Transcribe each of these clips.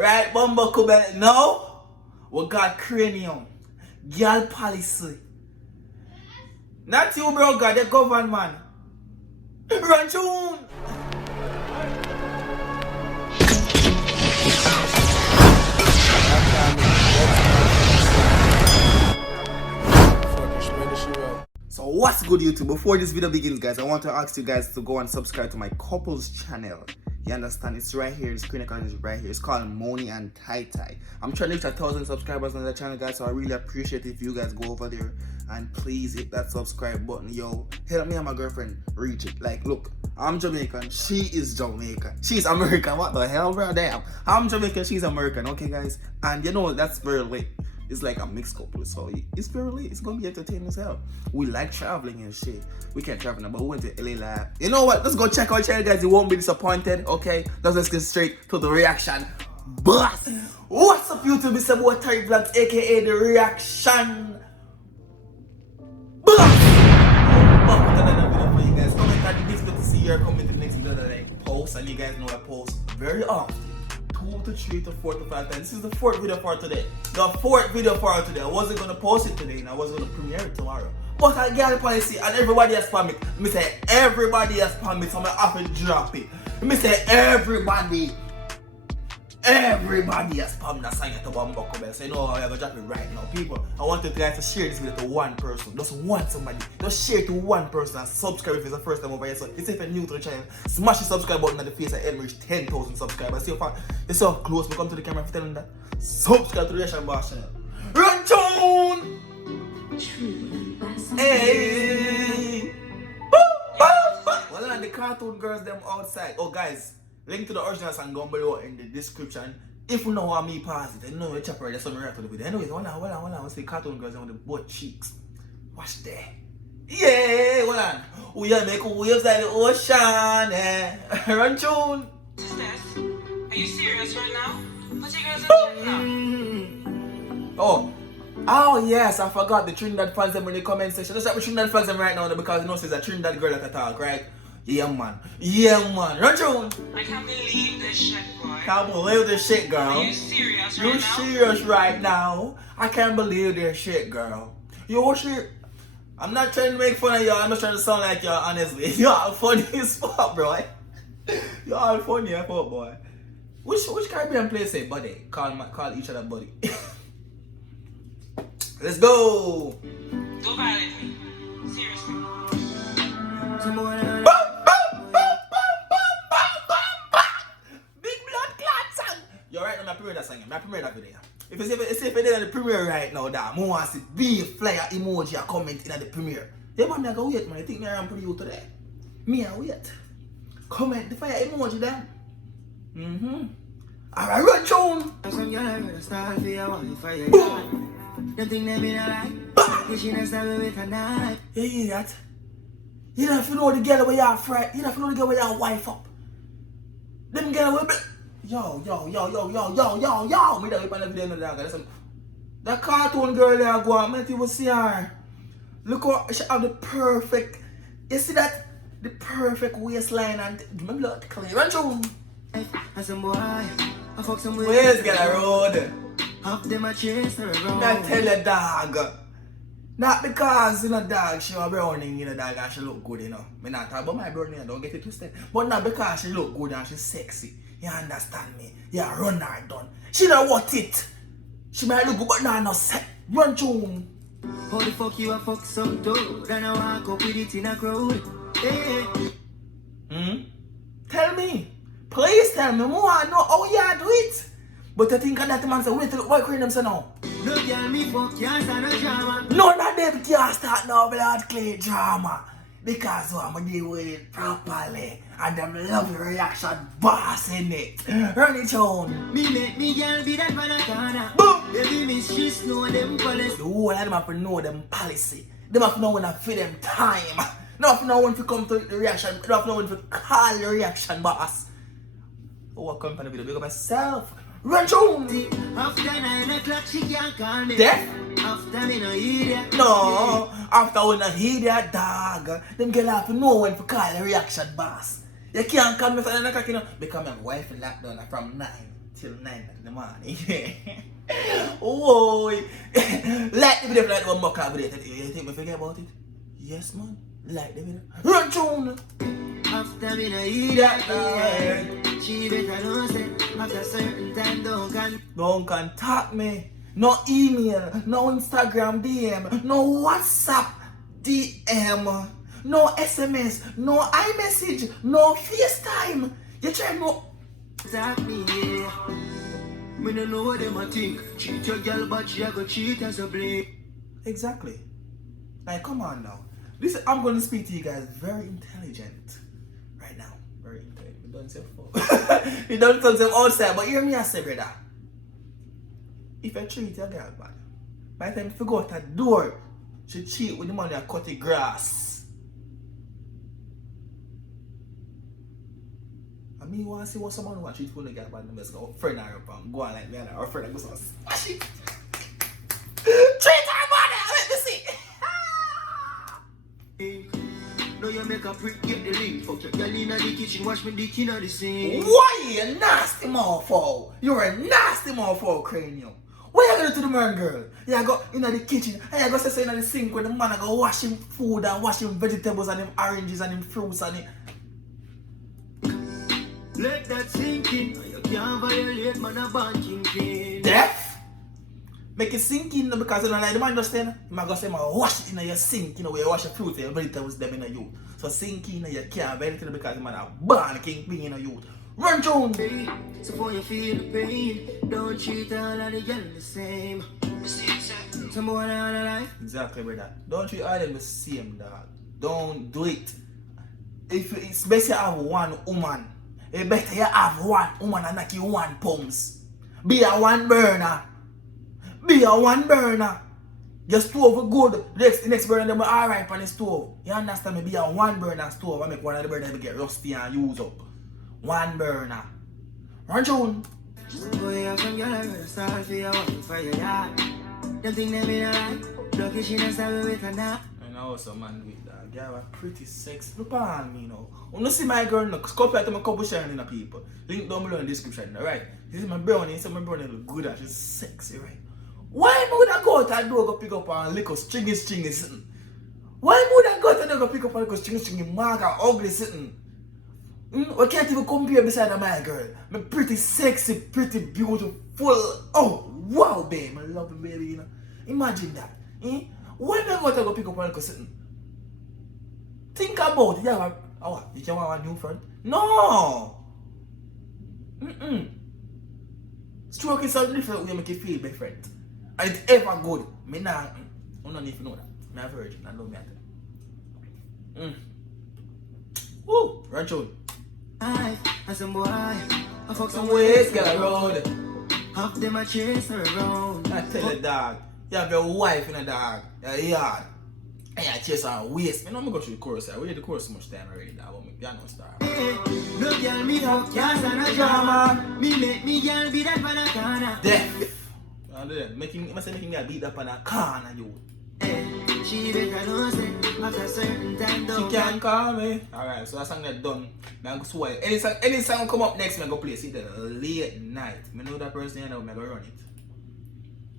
Right, Bumbo Kubel. No, we got Kranium. Girl policy. Not you, bro, God, the government. Run tune. So what's good, YouTube? Before this video begins, guys, I want to ask you guys to go and subscribe to my couples channel. You understand? It's right here. The screen account is right here. It's called Moni and Tai Tai. I'm trying to reach 1,000 subscribers on the channel, guys, so I really appreciate if you guys go over there and please hit that subscribe button. Yo, help me and my girlfriend reach it. Like, look, I'm Jamaican, she is Jamaican, she's American. What the hell, bro? Damn, I'm Jamaican, she's American. Okay, guys, and you know that's very late. It's like a mixed couple, so it's very late. It's gonna be entertaining as hell. We like traveling and shit. We can't travel now, but we went to LA Lab. You know what? Let's go check out channel, guys. You won't be disappointed. Okay, let's get straight to the reaction. Boss, what's up, YouTube? It's about Tyrekevlogs, aka the reaction. Boss, back with another video for you guys. Comment on this video to see your comment in the next video that I post, and you guys know I post very often. 2 to 3 to 4 to 5 times. This is the 4th video for today. The 4th video for today. I wasn't gonna post it today and I wasn't gonna premiere it tomorrow. But I get the policy and everybody has spam it. Me say everybody has spam it, so I have to drop it. Me say everybody has spam that song at the Bumbo Kubel. So you know how I have to drop it right now. People, I want you guys to share this video to one person. Just one somebody. Just share it to one person and subscribe if it's the first time over here. So if you're new to the channel, smash the subscribe button at the face and reach 10,000 subscribers. See how close we come to the camera for telling that. Subscribe to the Reaction Boss channel. Run tune! Hey! Well, and the cartoon girls them outside. Oh guys, link to the original song down below in the description. If you know how me pass it, I know the chopper there's something right to the video. Anyways, hold on. Let's see cartoon girls with the butt cheeks. Watch there. Yeah, hold on. We are making waves like the ocean. Eh? Run tune. Steph, are you serious right now? What you guys are doing now? Oh yes, I forgot the Trinidad fans them in the comment section. Let's have the Trinidad fans them right now because you know she's a Trinidad girl at the talk, right? Yeah man. Run tune. I can't believe this shit, boy. Can't believe this shit, girl. Are you serious right You now? serious right now? I can't believe this shit, girl. You shit. I'm not trying to make fun of y'all. I'm just trying to sound like y'all, honestly. Y'all funny as fuck, bro. Y'all funny as fuck, boy. Which Caribbean place say buddy? Call each other buddy. Let's go. Don't violate me. Seriously. Big blood clot song. You're right now, I premiere that song. I premiere that video. If you see if you're in the premiere right now, that I want to see big flyer emoji or comment in the premiere. Yeah, man, I go wait, man. I think I'm pretty good today. Me, I wait. Comment the fire emoji then. Alright, run tune. You hear that? You don't have to know the girl where you're friend. You don't have to know the girl where you're wife up. Them girl will be. Yo. Me don't whip on the video no dog. That cartoon girl there go on, man, you will see her. Look how she have the perfect. You see that? The perfect waistline and my blood clear. Run tune. Where's get a road? Half them a chase her around. Not tell a dog. Not because, you know, dog, she was browning, you know, dog, and she look good, you know. Me not talk about my browning, don't get it twisted. But not because she look good and she's sexy. You understand me? Yeah, run her done. She don't want it. She might look good, but not set. Run tune. How the fuck you a fuck some dude? Then I walk up with it in a crowd. Hey. Tell me. Please tell me more. I know how you do it. But I think that man say, wait till what Kranium say now? No girl me fuck can't start no drama. None of them can start no blood clay drama. Because I'm gonna deal with it properly. And them love the reaction boss in it. Run it on. Me make me girl be that banana. Boom! Baby miss she know them policy. The whole of them have to know them policy. Them have to know when I feed them time. They have to know when to come to the reaction. They have to know when to call the reaction boss. Oh, I come from the video. Big up myself. Run tune. After 9 o'clock she can't call me. Death? After me no hear that. No, after when I hear that dog, them girl have to know when to call the reaction boss. You can't call me for 9 o'clock, you know, because my wife in lockdown from 9 till 9 in the morning. Whoa! Like the video like one more video. You think me forget about it? Yes, man. Like the video. Run tune! After me no eat that night, she better know say after certain time Don't contact me. No email, no Instagram DM, no WhatsApp DM, no SMS, no iMessage, no FaceTime. You try no. Talk me, yeah. Me no know what them a think. Cheat your girl, but she a go cheat as a blame. Exactly. Like, come on now. This I'm going to speak to you guys very intelligent right now. Very intelligent. You don't say fuck. You don't tell them outside, but hear me I say, brother. If you treat your girl bad, by the time you go out that door, she cheat with the money and cut the grass. I mean, you want to see what someone who treat with the girl bad, you must go friend her up and go on like me and her friend and go so smash it. Treat her bad, let me see. No, you make a prick, get the link. Fuck your girl in the kitchen, wash me dick in the sink. Why you nasty motherfucker? You're a nasty motherfucker, Kranium. What you gonna do to the man girl? You go in the kitchen and you go say in the sink where the man go wash him food and wash him vegetables and him oranges and him fruits and him. Let that sink in. You can't violate man a banking pin. Deaf? Make it sink in because you don't like the man just then. You go say wash it in your sink, you know, where you wash your fruit and vegetables them in you. So sink in you can't violate it because the man a born king being in you. Run June! So for you feel the pain, don't treat all of the girls the same. Some boy on the life. Exactly, brother. Don't treat all of them the same, dog. Don't do it. If it's best you have one woman, it's better you have one woman and knock you one pumps. Be a one burner. Be a one burner. Your stove good. The next burner them alright on the stove. You understand me? Be a one burner stove. I make one of the burners get rusty and use up. One burner. Run June. Boy, have some girl gonna start for your one for your yard. Them think they mean a like. Lucky she not start with a nap. I know some man with that. Girl are pretty sexy. Look on me now. When you see my girl now, compare to my couple sharing in the people. Link down below in the description, alright? This is my brownie. So my brownie look good and she's sexy, right? Why would I go out that door go pick up a little stringy sitting? Why would I go out that door go pick up a little stringy mark and ugly sitting? I can't even compare beside of my girl. I'm pretty sexy, pretty beautiful. Oh, wow, babe. I love you, baby. You know. Imagine that. Why am I going to go pick up a little sitting? Think about it. Yeah, you can want a new friend? No. Stroke is a different way to make you feel different. And it's ever good. I don't need to know that. I'm a virgin. I love me at it. Woo! Run through. I some boy, I fuck Some some ways get around. half them a chase her around. I tell the dog, you have your wife in a dog, your yard, and you chase her waist. I'm going to go through the course. We did the course so much time already, dog, but me no star. No girl me fuck cast and a drama. Me make me girl beat up on a corner. Deaf. Making me beat up on a corner, you. She better know say after certain time don't She can't call me. Alright, so that song that done. I'm going to swallow. Any song come up next, I'm going to play it late night. I know that person, I'm going to run it.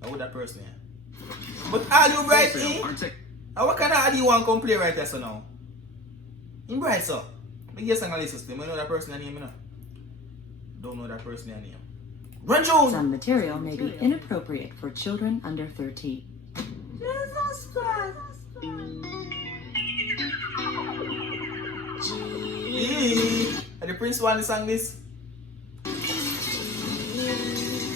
I know that person, yeah. But are you bright in? And what kind of ad you want to come play right there, so now? In bright, so. I guess I'm going to listen to him. I know that person name, you know. Don't know that person name. Run June! Some material may be inappropriate for children under 13. Jesus Christ. And the Prince want to sing this?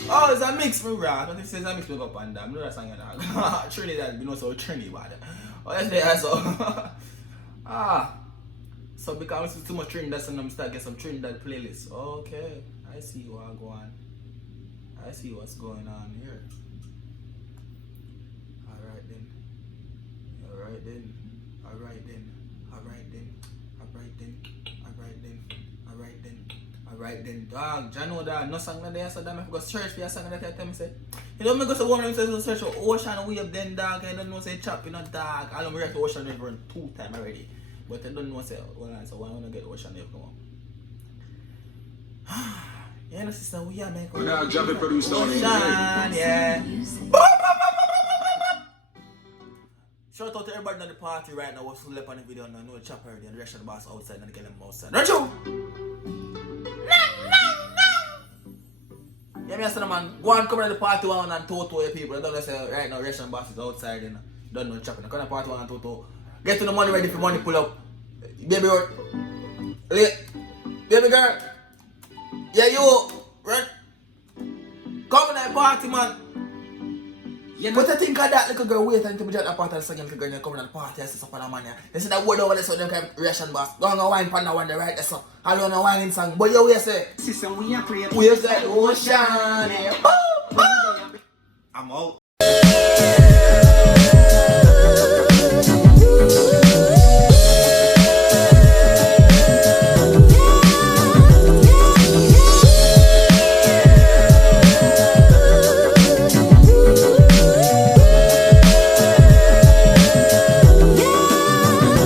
Oh, it's a mix, me bro. I don't think it says a mix, we go up and down. I know that song, dog. Trinidad, you know, so Trinity, bad. Oh, that's the answer. So because it's too much Trinidad, so I'm start get some Trinidad playlists. Okay, I see what go on. I see what's going on here. Alright then. Alright then. Alright then. Alright then. Alright then. Alright then. Alright then. Alright then. Dog, you know that no song there, so damn I go search for your song that I tell me say. You know me go to one of them say search for Ocean Wave then dog, I don't know say chop, you know dog. I don't react to Ocean Wave run 2 times already. But I don't know say so why I wanna get Ocean Wave come on. Yeah, no sister, we are make. We're not jumping produced on it. Yeah. Music. Shout out to everybody at the party right now who's left on the video and no chopper and the rest of the boss outside and get them outside. Don't you? Yeah, me I said, man, go and come to the party one and Toto your people. I don't know say right now rest of the boss is outside and don't know chopping. Come to the party one and Toto. Get to the money ready for money pull up. Baby baby girl. Yeah, you run. Come to the party, man. You know, What you think of that little girl wait until we get a part of the second little girl and come to the party and sit up on the man here. They say that word over there so them can ration boss. Go on and wine pan that one there right there so. I don't know whining song. But you will say. system we are creating. We say ocean. I'm out.